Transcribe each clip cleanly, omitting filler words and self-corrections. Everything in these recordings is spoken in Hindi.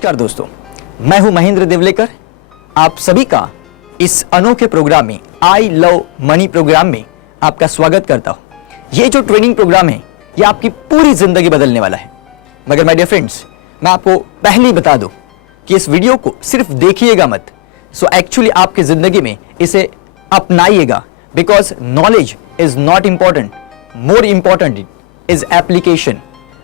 नमस्कार दोस्तों, मैं हूं महेंद्र देवलेकर। आप सभी का इस अनोखे प्रोग्राम में आई लव मनी प्रोग्राम में आपका स्वागत करता हूं। ये जो ट्रेनिंग प्रोग्राम है ये आपकी पूरी जिंदगी बदलने वाला है। मगर माय डियर फ्रेंड्स, मैं आपको पहले ही बता दूं कि इस वीडियो को सिर्फ देखिएगा मत, सो एक्चुअली आपकी जिंदगी में इसे अपनाइएगा। Because knowledge is not important, more important is application.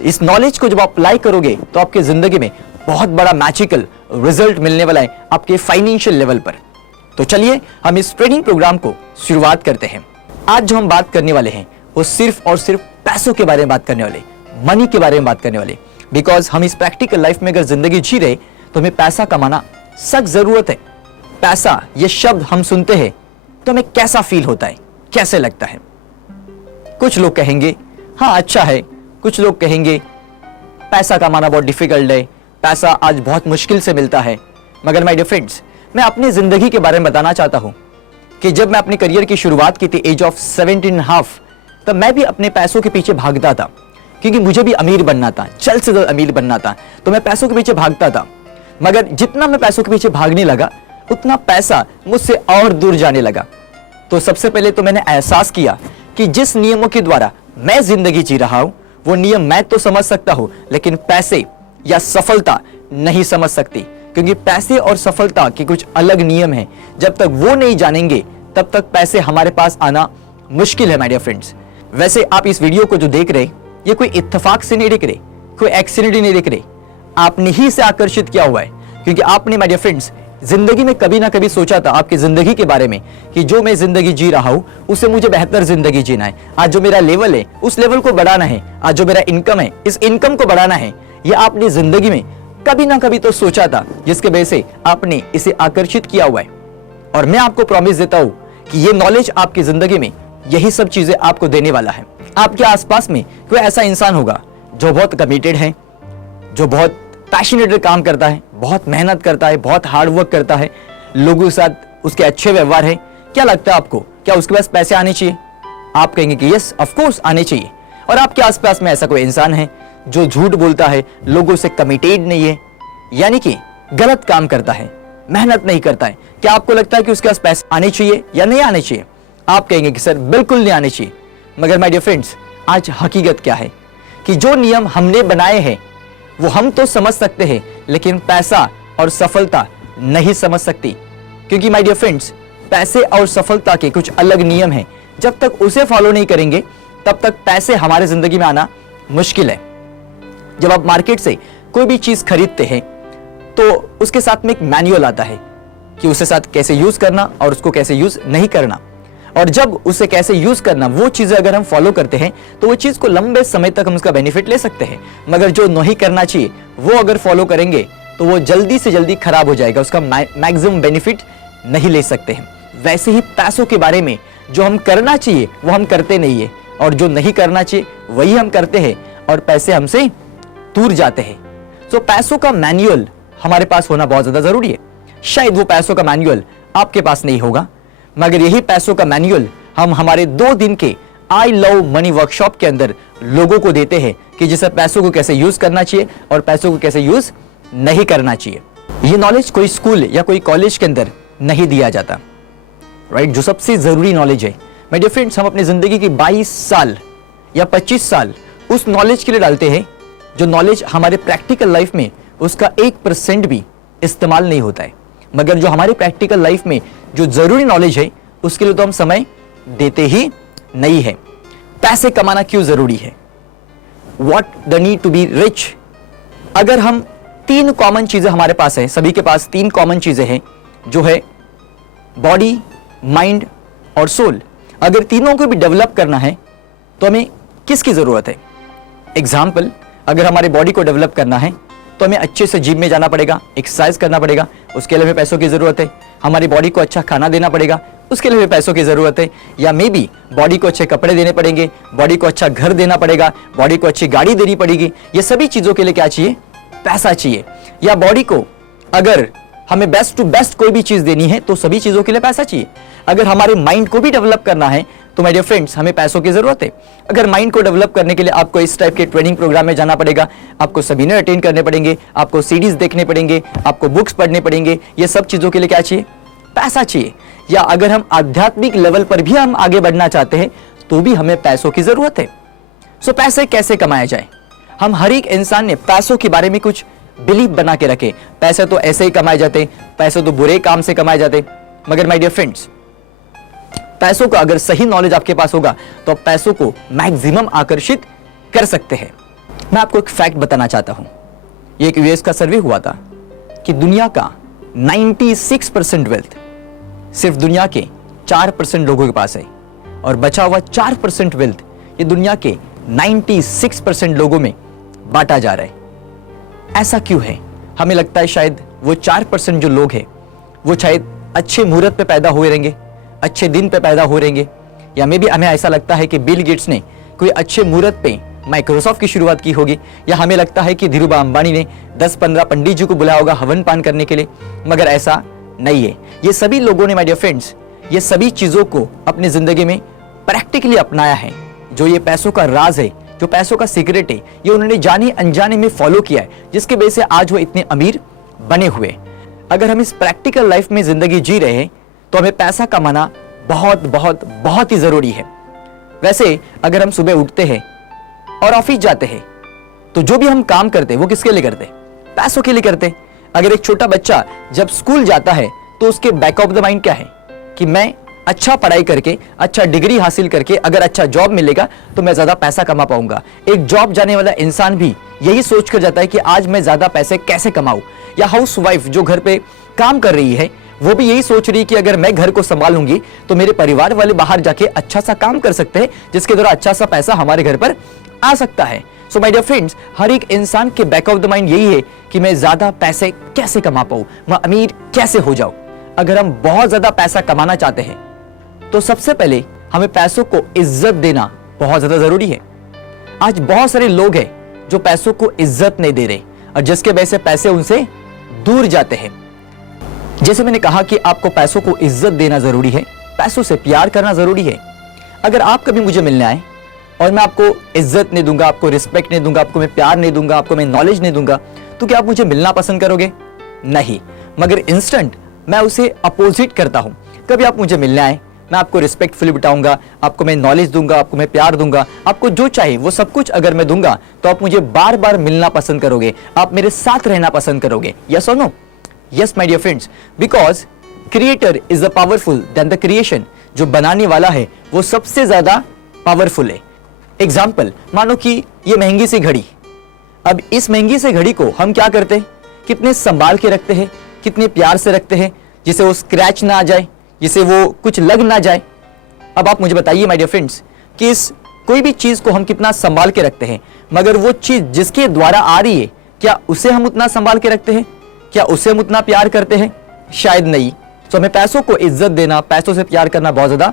इस नॉलेज को जब आप अप्लाई करोगे तो आपकी जिंदगी में बहुत बड़ा मैजिकल रिजल्ट मिलने वाला है आपके फाइनेंशियल लेवल पर। तो चलिए हम इस ट्रेनिंग प्रोग्राम को शुरुआत करते हैं। आज जो हम बात करने वाले हैं वो सिर्फ और सिर्फ पैसों के बारे में बात करने वाले, मनी के बारे में बात करने वाले। बिकॉज हम इस प्रैक्टिकल लाइफ में अगर जिंदगी जी रहे तो हमें पैसा कमाना सख्त जरूरत है। पैसा ये शब्द हम सुनते हैं तो हमें कैसा फील होता है, कैसे लगता है? कुछ लोग कहेंगे हाँ अच्छा है, कुछ लोग कहेंगे पैसा कमाना बहुत डिफिकल्ट है, पैसा आज बहुत मुश्किल से मिलता है। मगर माय डियर फ्रेंड्स, मैं अपनी जिंदगी के बारे में बताना चाहता हूं कि जब मैं अपने करियर की शुरुआत की थी एज ऑफ 17.5, तब मैं भी अपने पैसों के पीछे भागता था, क्योंकि मुझे भी अमीर बनना था, जल्द से जल्द अमीर बनना था। तो मैं पैसों के पीछे भागता था। मगर जितना मैं पैसों के पीछे भागने लगा उतना पैसा मुझसे और दूर जाने लगा। तो सबसे पहले तो मैंने एहसास किया कि जिस नियमों के द्वारा मैं जिंदगी जी रहा हूं वो नियम मैं तो समझ सकता हूं, लेकिन पैसे या सफलता नहीं समझ सकती। क्योंकि पैसे और सफलता के कुछ अलग नियम हैं। जब तक वो नहीं जानेंगे तब तक पैसे हमारे पास आना मुश्किल है माय डियर फ्रेंड्स। वैसे आप इस वीडियो को जो देख रहे ये कोई इत्तेफाक से नहीं देख रहे, कोई एक्सीडेंट ही नहीं देख रहे, आपने ही से आकर्षित किया हुआ है। क्योंकि आपने माय डियर फ्रेंड्स जिंदगी में कभी ना कभी सोचा था आपकी जिंदगी के बारे में कि जो मैं जिंदगी जी रहा हूं उससे मुझे बेहतर जिंदगी जीना है। आज जो मेरा लेवल है उस लेवल को बढ़ाना है, आज जो मेरा इनकम है इस इनकम को बढ़ाना है। ये आपने जिंदगी में कभी ना कभी तो सोचा था, जिसके वजह से आपने इसे आकर्षित किया हुआ है। और मैं आपको प्रॉमिस देता हूं कि ये नॉलेज आपकी जिंदगी में यही सब चीजें आपको देने वाला है। आपके आसपास में कोई ऐसा इंसान होगा जो बहुत कमिटेड है, जो बहुत पैशनेटली काम करता है, बहुत मेहनत करता है, बहुत हार्ड वर्क करता है, लोगों के साथ उसके अच्छे व्यवहार है। क्या लगता है आपको, क्या उसके पास पैसे आने चाहिए? आप कहेंगे कि यस ऑफ कोर्स आने चाहिए। और आपके आसपास में ऐसा कोई इंसान है जो झूठ बोलता है, लोगों से कमिटेड नहीं है, यानी कि गलत काम करता है, मेहनत नहीं करता है, क्या आपको लगता है कि उसके पास पैसे आने चाहिए या नहीं आने चाहिए? आप कहेंगे कि सर बिल्कुल नहीं आने चाहिए। मगर माय डियर फ्रेंड्स, आज हकीकत क्या है कि जो नियम हमने बनाए हैं वो हम तो समझ सकते हैं, लेकिन पैसा और सफलता नहीं समझ सकती। क्योंकि माय डियर फ्रेंड्स, पैसे और सफलता के कुछ अलग नियम हैं। जब तक उसे फॉलो नहीं करेंगे तब तक पैसे हमारे जिंदगी में आना मुश्किल है। जब आप मार्केट से कोई भी चीज खरीदते हैं तो उसके साथ में एक मैनुअल आता है कि उसे साथ कैसे यूज करना और उसको कैसे यूज नहीं करना। और जब उसे कैसे यूज करना वो चीजें अगर हम फॉलो करते हैं तो वो चीज को लंबे समय तक हम उसका बेनिफिट ले सकते हैं। मगर जो नहीं करना चाहिए वो अगर फॉलो करेंगे तो वो जल्दी से जल्दी खराब हो जाएगा, उसका मैक्सिमम बेनिफिट नहीं ले सकते हैं। वैसे ही पैसों के बारे में जो हम करना चाहिए वो हम करते नहीं है, और जो नहीं करना चाहिए वही हम करते हैं, और पैसे हमसे दूर जाते हैं। तो पैसों का मैनुअल हमारे पास होना बहुत ज्यादा जरूरी है। शायद वो पैसों का मैनुअल आपके पास नहीं होगा, मगर यही पैसों का मैनुअल हम हमारे 2 दिन के आई लव मनी वर्कशॉप के अंदर लोगों को देते हैं कि जिसे पैसों को कैसे यूज करना चाहिए और पैसों को कैसे यूज नहीं करना चाहिए। ये नॉलेज कोई स्कूल या कोई कॉलेज के अंदर नहीं दिया जाता, राइट? जो सबसे जरूरी नॉलेज है माय डियर फ्रेंड्स, हम अपनी जिंदगी की 22 साल या 25 साल उस नॉलेज के लिए डालते हैं जो नॉलेज हमारे प्रैक्टिकल लाइफ में उसका 1% भी इस्तेमाल नहीं होता है। मगर जो हमारे प्रैक्टिकल लाइफ में जो जरूरी नॉलेज है उसके लिए तो हम समय देते ही नहीं है। पैसे कमाना क्यों जरूरी है? What the need to be rich? अगर हम 3 कॉमन चीजें हमारे पास है, सभी के पास 3 कॉमन चीजें हैं, जो है बॉडी, माइंड और सोल। अगर तीनों को भी डेवलप करना है तो हमें किसकी जरूरत है? एग्जाम्पल, अगर हमारे बॉडी को डेवलप करना है तो हमें अच्छे से जिम में जाना पड़ेगा, एक्सरसाइज करना पड़ेगा, उसके लिए हमें पैसों की जरूरत है। हमारी बॉडी को अच्छा खाना देना पड़ेगा, उसके लिए हमें पैसों की जरूरत है। या मे बी बॉडी को अच्छे कपड़े देने पड़ेंगे, बॉडी को अच्छा घर देना पड़ेगा, बॉडी को अच्छी गाड़ी देनी पड़ेगी। ये सभी चीजों के लिए क्या चाहिए? पैसा चाहिए। या बॉडी को अगर हमें बेस्ट टू बेस्ट कोई भी चीज देनी है तो सभी चीजों के लिए पैसा चाहिए। अगर हमारे माइंड को भी डेवलप करना है तो माय डियर फ्रेंड्स, हमें पैसों की जरूरत है। अगर माइंड को डेवलप करने के लिए आपको इस टाइप के ट्रेनिंग प्रोग्राम में जाना पड़ेगा, आपको सेमिनार अटेंड करने पड़ेंगे, आपको सीडीज देखने पड़ेंगे, आपको बुक्स पढ़ने पड़ेंगे। ये सब चीजों के लिए क्या चाहिए? पैसा चाहिए। या अगर हम आध्यात्मिक लेवल पर भी हम आगे बढ़ना चाहते हैं तो भी हमें पैसों की जरूरत है। सो पैसे कैसे कमाया जाए? हम हर एक इंसान ने पैसों के बारे में कुछ बिलीव बना के रखे, पैसे तो ऐसे ही कमाए जाते, पैसे तो बुरे काम से कमाए जाते। मगर माय डियर फ्रेंड्स, पैसों का अगर सही नॉलेज आपके पास होगा तो आप पैसों को मैक्सिमम आकर्षित कर सकते हैं। मैं आपको एक फैक्ट बताना चाहता हूं। ये एक यूएस का सर्वे हुआ था कि दुनिया का 96% वेल्थ सिर्फ दुनिया के 4% लोगों के पास है और बचा हुआ 4% वेल्थ ये दुनिया के 96% लोगों में बांटा जा रहा है। ऐसा क्यों है? हमें लगता है शायद वो 4% जो लोग हैं वो शायद अच्छे मुहूर्त पे पैदा हुए रहेंगे, अच्छे दिन पे पैदा हो रहेंगे, या मे भी हमें ऐसा लगता है कि बिल गेट्स ने कोई अच्छे मुहूर्त पे माइक्रोसॉफ्ट की शुरुआत की होगी, या हमें लगता है कि धीरूभाई अंबानी ने 10-15 पंडित जी को बुलाया होगा हवन पान करने के लिए। मगर ऐसा नहीं है। ये सभी लोगों ने माय डियर फ्रेंड्स ये सभी चीजों को अपनी जिंदगी में प्रैक्टिकली अपनाया है। जो ये पैसों का राज है, जो पैसों का सीक्रेट है, ये उन्होंने जाने अनजाने में फॉलो किया है, जिसके वजह से आज वो इतने अमीर बने हुए। अगर हम इस प्रैक्टिकल लाइफ में जिंदगी जी रहे हैं तो हमें पैसा कमाना बहुत बहुत बहुत ही जरूरी है। वैसे अगर हम सुबह उठते हैं और ऑफिस जाते हैं तो जो भी हम काम करते हैं वो किसके लिए करते हैं? पैसों के लिए करते हैं। अगर एक छोटा बच्चा जब स्कूल जाता है तो उसके बैक ऑफ द माइंड क्या है कि मैं अच्छा पढ़ाई करके, अच्छा डिग्री हासिल करके अगर अच्छा जॉब मिलेगा तो मैं ज्यादा पैसा कमा पाऊंगा। एक जॉब जाने वाला इंसान भी यही सोच कर जाता है कि आज मैं ज्यादा पैसे कैसे कमाऊं। या हाउस वाइफ जो घर पे काम कर रही है वो भी यही सोच रही है कि अगर मैं घर को संभालूंगी तो मेरे परिवार वाले बाहर जाके अच्छा सा काम कर सकते हैं, जिसके द्वारा अच्छा सा पैसा हमारे घर पर आ सकता है। सो माय डियर फ्रेंड्स, हर एक इंसान के बैक ऑफ द माइंड यही है कि मैं ज्यादा पैसे कैसे कमा पाऊं, मैं अमीर कैसे हो जाऊं। अगर हम बहुत ज्यादा पैसा कमाना चाहते हैं तो सबसे पहले हमें पैसों को इज्जत देना बहुत ज्यादा जरूरी है। आज बहुत सारे लोग हैं जो पैसों को इज्जत नहीं दे रहे और जिसके वजह से पैसे उनसे दूर जाते हैं। जैसे मैंने कहा कि आपको पैसों को इज्जत देना जरूरी है, पैसों से प्यार करना जरूरी है। अगर आप कभी मुझे मिलने आए और मैं आपको इज्जत नहीं दूंगा, आपको रिस्पेक्ट नहीं दूंगा, आपको मैं प्यार नहीं दूंगा, आपको मैं नॉलेज नहीं दूंगा, तो क्या आप मुझे मिलना पसंद करोगे? नहीं। मगर इंस्टेंट मैं उसे अपोजिट करता हूं। कभी आप मुझे मिलने आए, मैं आपको रिस्पेक्टफुली बिठाऊंगा, आपको मैं नॉलेज दूंगा, आपको मैं प्यार दूंगा, आपको जो चाहे वो सब कुछ अगर मैं दूंगा तो आप मुझे बार बार मिलना पसंद करोगे, आप मेरे साथ रहना पसंद करोगे। यस और no? Yes my dear friends, because creator is the powerful than the creation. जो बनाने वाला है वो सबसे ज्यादा पावरफुल है। एग्जाम्पल, मानो कि ये महंगी सी घड़ी, अब इस महंगी सी घड़ी को हम क्या करते हैं? कितने संभाल के रखते हैं, कितने प्यार से रखते हैं, जिसे वो स्क्रैच ना आ जाए, जिसे वो कुछ लग ना जाए। अब आप मुझे बताइए माय डियर फ्रेंड्स कि इस कोई भी चीज को हम कितना संभाल के रखते हैं, मगर वो चीज जिसके द्वारा आ रही है क्या उसे हम उतना संभाल के रखते हैं? क्या उसे हम उतना प्यार करते हैं? शायद नहीं। तो हमें पैसों को इज्जत देना, पैसों से प्यार करना बहुत ज्यादा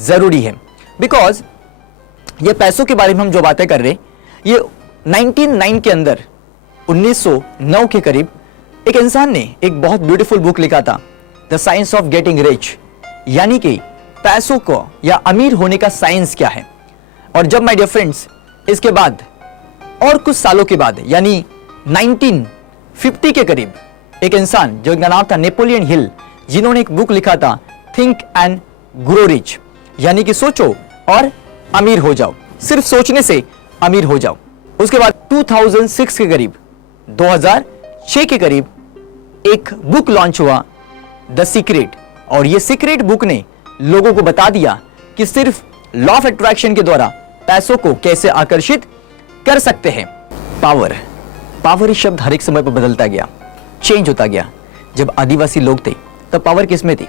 जरूरी है। बिकॉज ये पैसों के बारे में हम जो बातें कर रहे हैं, ये 1909 के अंदर 1909 के करीब एक इंसान ने एक बहुत ब्यूटीफुल बुक लिखा था, the science of getting rich, यानी कि पैसों को या अमीर होने का साइंस क्या है। और जब माय डियर फ्रेंड्स इसके बाद और कुछ सालों के बाद यानी 1950 के करीब एक इंसान जिनका नाम था नेपोलियन हिल, जिन्होंने एक बुक लिखा था थिंक एंड ग्रो रिच, यानी कि सोचो और अमीर हो जाओ, सिर्फ सोचने से अमीर हो जाओ। उसके बाद 2006 के करीब, 2006 के करीब एक बुक लॉन्च हुआ, द सीक्रेट, और ये सीक्रेट बुक ने लोगों को बता दिया कि सिर्फ लॉ ऑफ अट्रैक्शन के द्वारा पैसों को कैसे आकर्षित कर सकते हैं। पावर, पावर इस शब्द हर एक समय पर बदलता गया, चेंज होता गया। जब आदिवासी लोग थे तब पावर किसमें थी?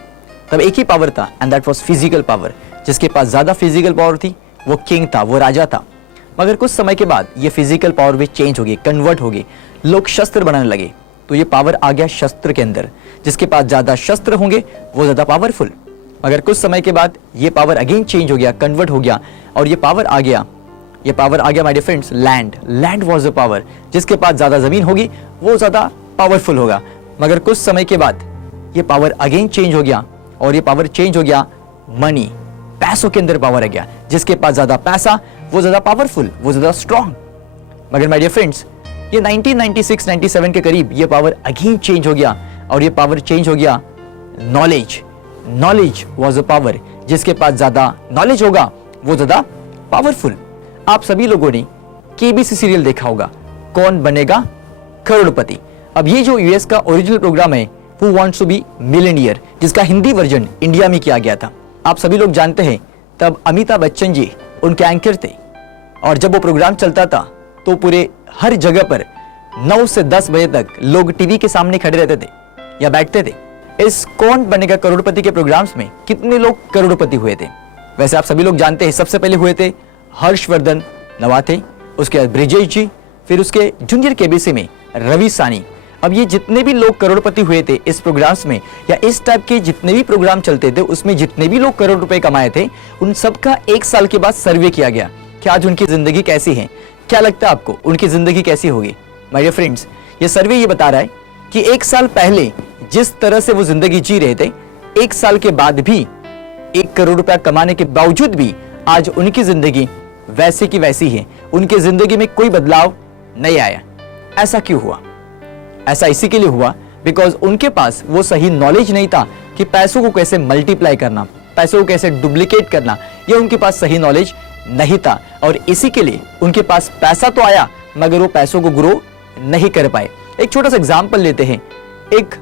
तब एक ही पावर था, and that was physical power. जिसके पास ज्यादा फिजिकल पावर थी वो किंग था, वो राजा था। मगर कुछ समय के बाद ये फिजिकल पावर भी चेंज हो गई, कन्वर्ट हो गई, लोग शस्त्र बनाने लगे, तो ये पावर आ गया शस्त्र के अंदर। जिसके पास ज्यादा शस्त्र होंगे वो ज्यादा पावरफुल। मगर कुछ समय के बाद ये पावर अगेन चेंज हो गया, कन्वर्ट हो गया, और ये पावर आ गया my dear friends land. Land was the power. जिसके पास ज्यादा जमीन होगी वो ज्यादा पावरफुल होगा। मगर कुछ समय के बाद ये पावर अगेन चेंज हो गया, और ये पावर चेंज हो गया मनी। पैसों के अंदर पावर आ गया। जिसके पास ज्यादा पैसा वो ज्यादा पावरफुल, वो ज्यादा स्ट्रांग। मगर माय डियर फ्रेंड्स, ये 1996-97 के करीब ये पावर अगेन चेंज हो गया और ये पावर चेंज हो गया knowledge. Knowledge was a power. जिसके पास ज्यादा नॉलेज होगा वो ज्यादा पावरफुल। आप सभी लोगों ने केबीसी सीरियल देखा होगा, कौन बनेगा करोड़पति। अब ये जो यूएस का ओरिजिनल प्रोग्राम है who wants to be millionaire, जिसका हिंदी वर्जन इंडिया में किया गया था। आप सभी लोग जानते हैं तब अमिताभ बच्चन जी उनके एंकर थे और जब वो प्रोग्राम चलता था तो पूरे हर जगह पर 9 से 10 बजे तक लोग टीवी के सामने खड़े रहते थे या बैठते थे। इस कौन बनेगा करोड़पति के प्रोग्राम्स में कितने लोग करोड़पति हुए थे? वैसे आप सभी लोग जानते हैं सबसे पहले हुए थे हर्षवर्धन नवाथे, उसके बाद ब्रिजेश जी, फिर उसके जूनियर केबीसी में रवि सानी। अब ये जितने भी लोग करोड़पति हुए थे इस प्रोग्राम्स में या इस टाइप के जितने भी प्रोग्राम चलते थे उसमें जितने भी लोग करोड़ रुपए कमाए थे उन सबका 1 साल के बाद सर्वे किया गया कि आज उनकी जिंदगी कैसी है। क्या लगता है आपको उनकी जिंदगी कैसी होगी? माय डियर फ्रेंड्स, ये सर्वे ये बता रहा है कि 1 साल पहले जिस तरह से वो जिंदगी जी रहे थे 1 साल के बाद भी 1 करोड़ रुपया कमाने के बावजूद भी आज उनकी जिंदगी वैसे की वैसी है। उनकी जिंदगी में कोई बदलाव नहीं आया। ऐसा क्यों हुआ? ऐसा इसी के लिए हुआ बिकॉज उनके पास वो सही नॉलेज नहीं था कि पैसों को कैसे मल्टीप्लाई करना, पैसों को कैसे डुप्लीकेट करना, ये उनके पास सही नॉलेज नहीं था और इसी के लिए उनके पास पैसा तो आया मगर वो पैसों को ग्रो नहीं कर पाए। एक छोटा सा एग्जाम्पल लेते हैं। एक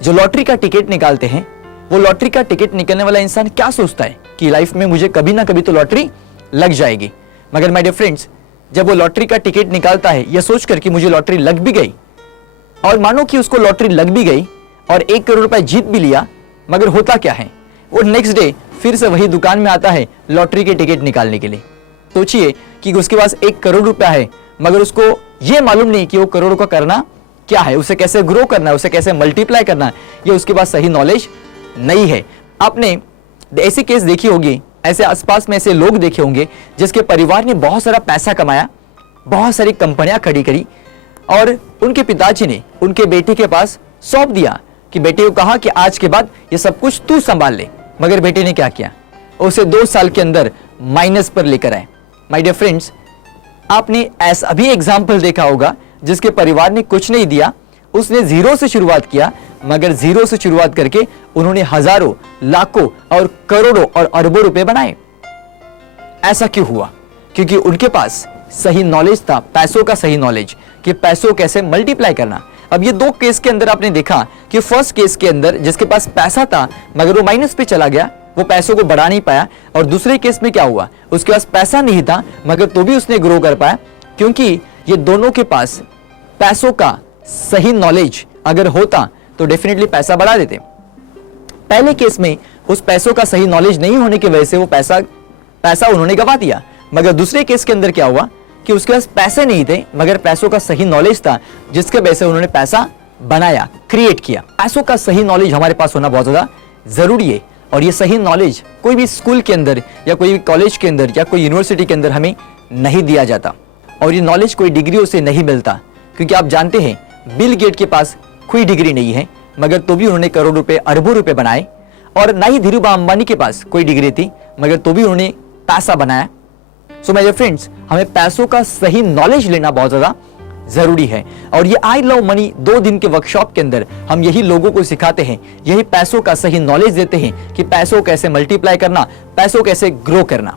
जो लॉटरी का टिकट निकालते हैं, वो लॉटरी का टिकट निकलने वाला इंसान क्या सोचता है कि लाइफ में मुझे कभी ना कभी तो लॉटरी लग जाएगी। मगर माय डियर फ्रेंड्स, जब वो लॉटरी का टिकट निकालता है यह सोचकर कि मुझे लॉटरी लग भी गई और मानो कि उसको लॉटरी लग भी गई और 1 करोड़ रुपए जीत भी लिया, मगर होता क्या है वो नेक्स्ट डे फिर से वही दुकान में आता है लॉटरी के टिकट निकालने के लिए। सोचिए कि उसके पास 1 करोड़ रुपया है मगर उसको यह मालूम नहीं कि वो करोड़ का करना क्या है, उसे कैसे ग्रो करना है, उसे कैसे मल्टीप्लाई करना है, ये उसके पास सही नॉलेज नहीं है। आपने ऐसी केस देखी होगी, ऐसे आसपास में ऐसे लोग देखे होंगे जिसके परिवार ने बहुत सारा पैसा कमाया, बहुत सारी कंपनियां खड़ी करी और उनके पिताजी ने उनके बेटे के पास सौंप दिया कि बेटे को कहा कि आज के बाद ये सब कुछ तू संभाल ले। मगर बेटे ने क्या किया? उसे 2 साल के अंदर माइनस पर लेकर आए। माय डियर फ्रेंड्स, आपने ऐसा भी एग्जाम्पल देखा होगा जिसके परिवार ने कुछ नहीं दिया, उसने जीरो से शुरुआत किया मगर जीरो से शुरुआत करके उन्होंने हजारों, लाखों और करोड़ों और अरबों रुपए बनाए। ऐसा क्यों हुआ? क्योंकि उनके पास सही नॉलेज था, पैसों का सही नॉलेज कि पैसों कैसे मल्टीप्लाई करना। अब ये 2 केस के अंदर आपने देखा कि फर्स्ट केस के अंदर जिसके पास पैसा था मगर वो माइनस पे चला गया, वो पैसों को बढ़ा नहीं पाया, और दूसरे केस में क्या हुआ? उसके पास पैसा नहीं था मगर तो भी उसने ग्रो कर पाया, क्योंकि ये दोनों के पास पैसों का सही नॉलेज अगर होता तो डेफिनेटली पैसा बढ़ा देते। पहले केस में उस पैसों का सही नॉलेज नहीं होने की वजह से वो पैसा उन्होंने गवा दिया, मगर दूसरे केस के अंदर क्या हुआ कि उसके पास पैसे नहीं थे मगर पैसों का सही नॉलेज था, जिसके वजह से उन्होंने पैसा बनाया, क्रिएट किया। पैसों का सही नॉलेज हमारे पास होना बहुत ज्यादा जरूरी है और ये सही नॉलेज कोई भी स्कूल के अंदर या कोई भी कॉलेज के अंदर या कोई यूनिवर्सिटी के अंदर हमें नहीं दिया जाता और ये नॉलेज कोई डिग्रियों से नहीं मिलता, क्योंकि आप जानते हैं बिल गेट के पास कोई डिग्री नहीं है मगर तो भी उन्होंने करोड़ रुपए, अरबों रुपए बनाए, और ना ही धीरूभाई अंबानी के पास कोई डिग्री थी मगर तो भी उन्होंने पैसा बनाया। सो माय डियर फ्रेंड्स, हमें पैसों का सही नॉलेज लेना बहुत ज्यादा जरूरी है और ये आई लव मनी 2 दिन के वर्कशॉप के अंदर हम यही लोगों को सिखाते हैं, यही पैसों का सही नॉलेज देते हैं कि पैसों कैसे मल्टीप्लाई करना, पैसों कैसे ग्रो करना।